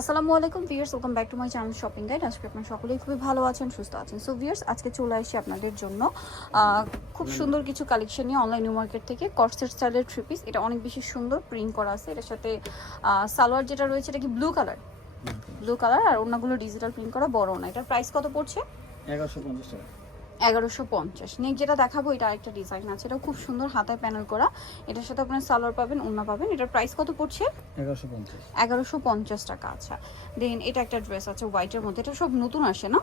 আসসালামু আলাইকুম viewers, welcome back to my channel shopping guide. আজকে আপনারা সকলেই খুবই ভালো আছেন, সুস্থ আছেন। সো ভিউয়ার্স, আজকে চলে আসি আপনাদের জন্য খুব সুন্দর কিছু কালেকশন নিয়ে অনলাইন নিউ মার্কেট থেকে। কর্সেট স্টাইলের থ্রি পিস, এটা অনেক বেশি সুন্দর প্রিন্ট করা আছে। এটার সাথে সালোয়ার যেটা রয়েছে এটা কি ব্লু কালার আর অন্যগুলো ডিজিটাল প্রিন্ট করা, বড় না। এটার প্রাইস কত পড়ছে? 1150 টাকা। 1150। নেক্সট যেটা দেখাবো এটা আরেকটা ডিজাইন আছে, এটা খুব সুন্দর হাতায় প্যানেল করা। এটার সাথে আপনার সালোয়ার পাবেন, ওড়না পাবেন। এটার প্রাইস কত পড়ছে? 1150 টাকা। আচ্ছা, দেন এটা একটা ড্রেস আছে হোয়াইটের মধ্যে, এটা সব নতুন আসে না,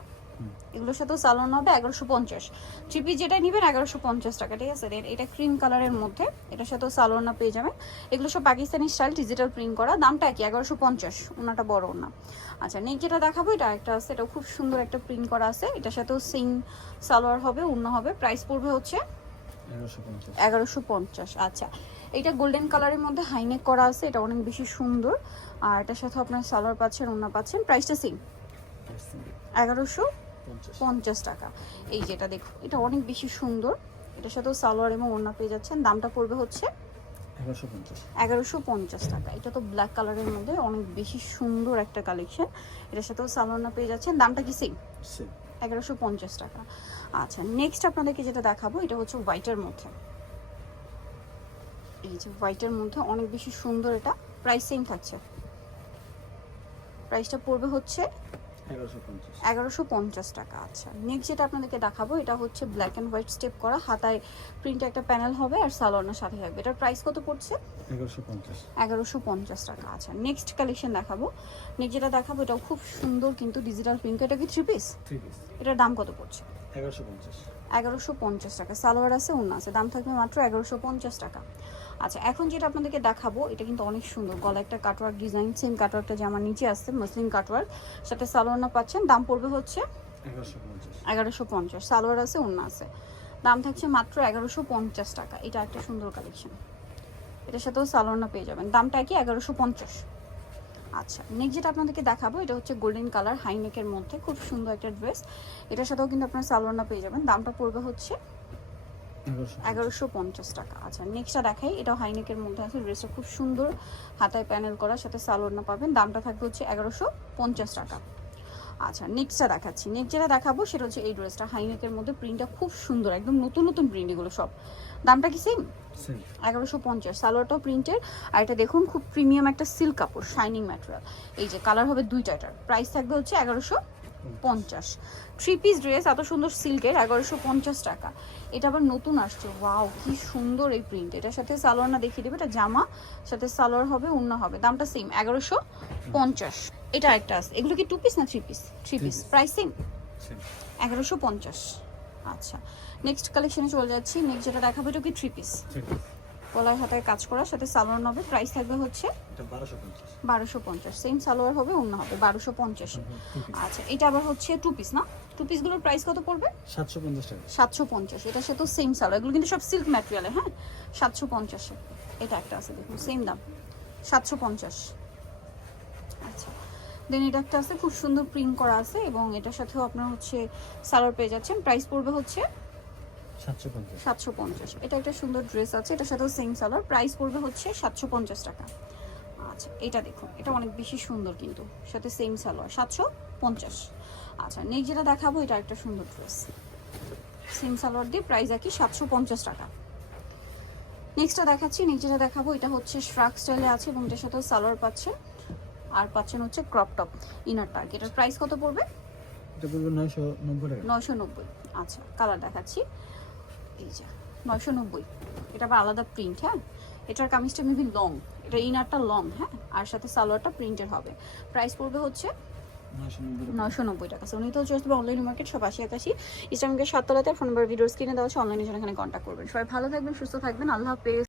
এগুলোর সাথেও সালোয়ার হবে 1150। থ্রি পিস যেটা নেবেন 1150 টাকা, ঠিক আছে। দেন এটা ক্রিম কালারের মধ্যে, এটার সাথেও সালোয়ার না পেয়ে যাবেন। এগুলো সব পাকিস্তানি স্টাইল ডিজিটাল প্রিন্ট করা, দামটা কি 1150, ওনাটা বড় না। আচ্ছা, নেক্সট যেটা দেখাবো এটা একটা আছে, এটা খুব সুন্দর একটা প্রিন্ট করা আছে। এটার সাথেও সেম সালোয়ার হবে, ওড়না হবে। প্রাইস পড়বে হচ্ছে 1150। আচ্ছা, এটা গোল্ডেন কালারের মধ্যে হাইনেক করা আছে, এটা অনেক বেশি সুন্দর। আর এটার সাথে আপনার সালোয়ার পাচ্ছেন, ওড়না পাচ্ছেন। প্রাইসটা সেম 1150 টাকা। এই যেটা দেখো, এটা অনেক বেশি সুন্দর, এটার সাথেও সালোয়ার এবং ওড়না পেয়ে যাচ্ছেন। দামটা পড়বে হচ্ছে 1150 টাকা। এটা তো ব্ল্যাক কালারের মধ্যে অনেক বেশি সুন্দর একটা কালেকশন। এটার সাথেও সালোয়ার না পেয়ে যাচ্ছেন। দামটা কি সেম 1150 টাকা। আচ্ছা, নেক্সট আপনাদেরকে যেটা দেখাবো এটা হচ্ছে হোয়াইটের মধ্যে। এই যে হোয়াইটের মধ্যে অনেক বেশি সুন্দর, এটা প্রাইস সেম থাকছে। প্রাইসটা পড়বে হচ্ছে 1150 টাকা। আচ্ছা, নেক্সট যেটা আপনাদেরকে দেখাবো এটা হচ্ছে ব্ল্যাক অ্যান্ড হোয়াইট স্টেপ করা, হাতায় প্রিন্টে একটা প্যানেল হবে আর সালোয়ারের সাথে থাকবে। এটার প্রাইস কত পড়ছে? 1150 টাকা। আচ্ছা, নেক্সট কালেকশন দেখাবো। নেক্সট যেটা দেখাবো এটাও খুব সুন্দর কিন্তু ডিজিটাল প্রিন্ট। এটা কি থ্রি পিস? এটার দাম কত পড়ছে? 1150 টাকা। সালোয়ার আছে, ওড়না আছে, দাম থাকবে মাত্র 1150 টাকা। আচ্ছা, এখন যেটা আপনাদেরকে দেখাবো এটা কিন্তু অনেক সুন্দর, গলা একটা কাটওয়ার্ক ডিজাইন, সেম কাটওয়ার্কটা যে আমার নিচে আসছে মসলিন কাটওয়ার্ক, সাথে সালোয়ার না পাচ্ছেন। দাম পড়বে হচ্ছে 1150। সালোয়ার আছে, ওড়না আছে, দাম থাকছে মাত্র 1150 টাকা। এটা একটা সুন্দর কালেকশন, এটার সাথেও সালোয়ার না পেয়ে যাবেন। দামটা কি? 1150। আচ্ছা, নেক্সট যেটা আপনাদেরকে দেখাবো এটা হচ্ছে গোল্ডেন কালার হাইনেকের মধ্যে, খুব সুন্দর একটা ড্রেস। এটার সাথেও কিন্তু আপনার সালোয়ার না পেয়ে যাবেন। দামটা পড়বে হচ্ছে 1150 টাকা। আচ্ছা, নেক্সটটা দেখাই, এটাও হাইনেকের মধ্যে আছে। ড্রেসটা খুব সুন্দর, হাতায় প্যানেল করার সাথে সালোয়ার না পাবেন। দামটা থাকবে হচ্ছে 1150 টাকা। আচ্ছা, নেক্সটটা দেখাচ্ছি। নেক্সট যেটা দেখাবো সেটা হচ্ছে এই ড্রেসটা হাইনেকের মধ্যে, প্রিন্টটা খুব সুন্দর, একদম নতুন নতুন প্রিন্ট এগুলো সব। দামটা কি সেম? 1150। সালোয়ারটাও প্রিন্টের, আর এটা দেখুন খুব প্রিমিয়াম একটা সিল্ক কাপড়, শাইনিং ম্যাটেরিয়াল। এই যে কালার হবে দুইটা, এটার প্রাইস থাকবে হচ্ছে 1150। থ্রি পিস ড্রেস এত সুন্দর সিল্কের, 1150 টাকা। এটা আবার নতুন আসছে, ওয়াও কি সুন্দর এই প্রিন্ট। এটার সাথে সালোয়ার না দেখিয়ে দেবে, এটা জামা সাথে সালোয়ার হবে, ওড়না হবে। দামটা সেম 1150। এটা একটা আছে, এগুলো কি টু পিস না three piece? Three piece. Price same 1150। আচ্ছা, নেক্সট কালেকশনে চলে যাচ্ছি। নেক্সট যেটা দেখাবো এটা কি থ্রি পিস, গলায় হাতায় কাজ করার সাথে সালোয়ার হবে। প্রাইস থাকবে হচ্ছে 1250। সেম সালোয়ার হবে, অন্য হবে 1250। আচ্ছা, এটা আবার হচ্ছে টু পিস না? টু পিসগুলোর প্রাইস কত পড়বে? 750 টাকা। 750। এটার সাথে সেম সালোয়ার, এগুলো কিন্তু সব সিল্ক ম্যাটেরিয়ালে। হ্যাঁ, 750। এটা একটা আছে দেখুন, সেম দাম 750। আচ্ছা, দেন এটা একটা আছে, খুব সুন্দর প্রিন্ট করা আছে এবং এটার সাথেও আপনার হচ্ছে সালোয়ার পেয়ে যাচ্ছেন। প্রাইস পড়বে হচ্ছে 750। এটা একটা সুন্দর ড্রেস আছে, এটার সাথেও সেম সালোয়ার। প্রাইস পড়বে হচ্ছে 750 টাকা। আচ্ছা, এটা দেখুন, এটা অনেক বেশি সুন্দর কিন্তু, সাথে সেম সালোয়ার, 750। আচ্ছা, নেক্সট যেটা দেখাবো এটা একটা সুন্দর ড্রেস, সেম সালোয়ার দিয়ে, প্রাইস একই 750 টাকা। নেক্সটটা দেখাচ্ছি। নেক্সট যেটা দেখাবো এটা হচ্ছে শ্রাক স্টাইলে আছে এবং এটার সাথেও সালোয়ার পাচ্ছেন, আর পাচ্ছেন হচ্ছে ক্রপ টপ ইনার টার্ক। এটার প্রাইস কত পড়বে? এটা পড়বে 990 টাকা। 990। আচ্ছা, কালার দেখাচ্ছি, এই যে 990। এটা আবার আলাদা প্রিন্ট। হ্যাঁ, এটার কামিজটা মেবি লং, এটা ইনারটা লং। হ্যাঁ, আর সাথে সালোয়ারটা প্রিন্টের হবে। প্রাইস পড়বে হচ্ছে 990 টাকা। উনি তো হচ্ছে অনলাইন মার্কেট সব 8081 ইসলামিকের 7 তলাতে। ফোন নাম্বার ভিডিওর স্ক্রিনে দেওয়া আছে, অনলাইনে জন্য এখানে কন্ট্যাক্ট করবেন। সবাই ভালো থাকবেন, সুস্থ থাকবেন, আল্লাহ হাফেজ।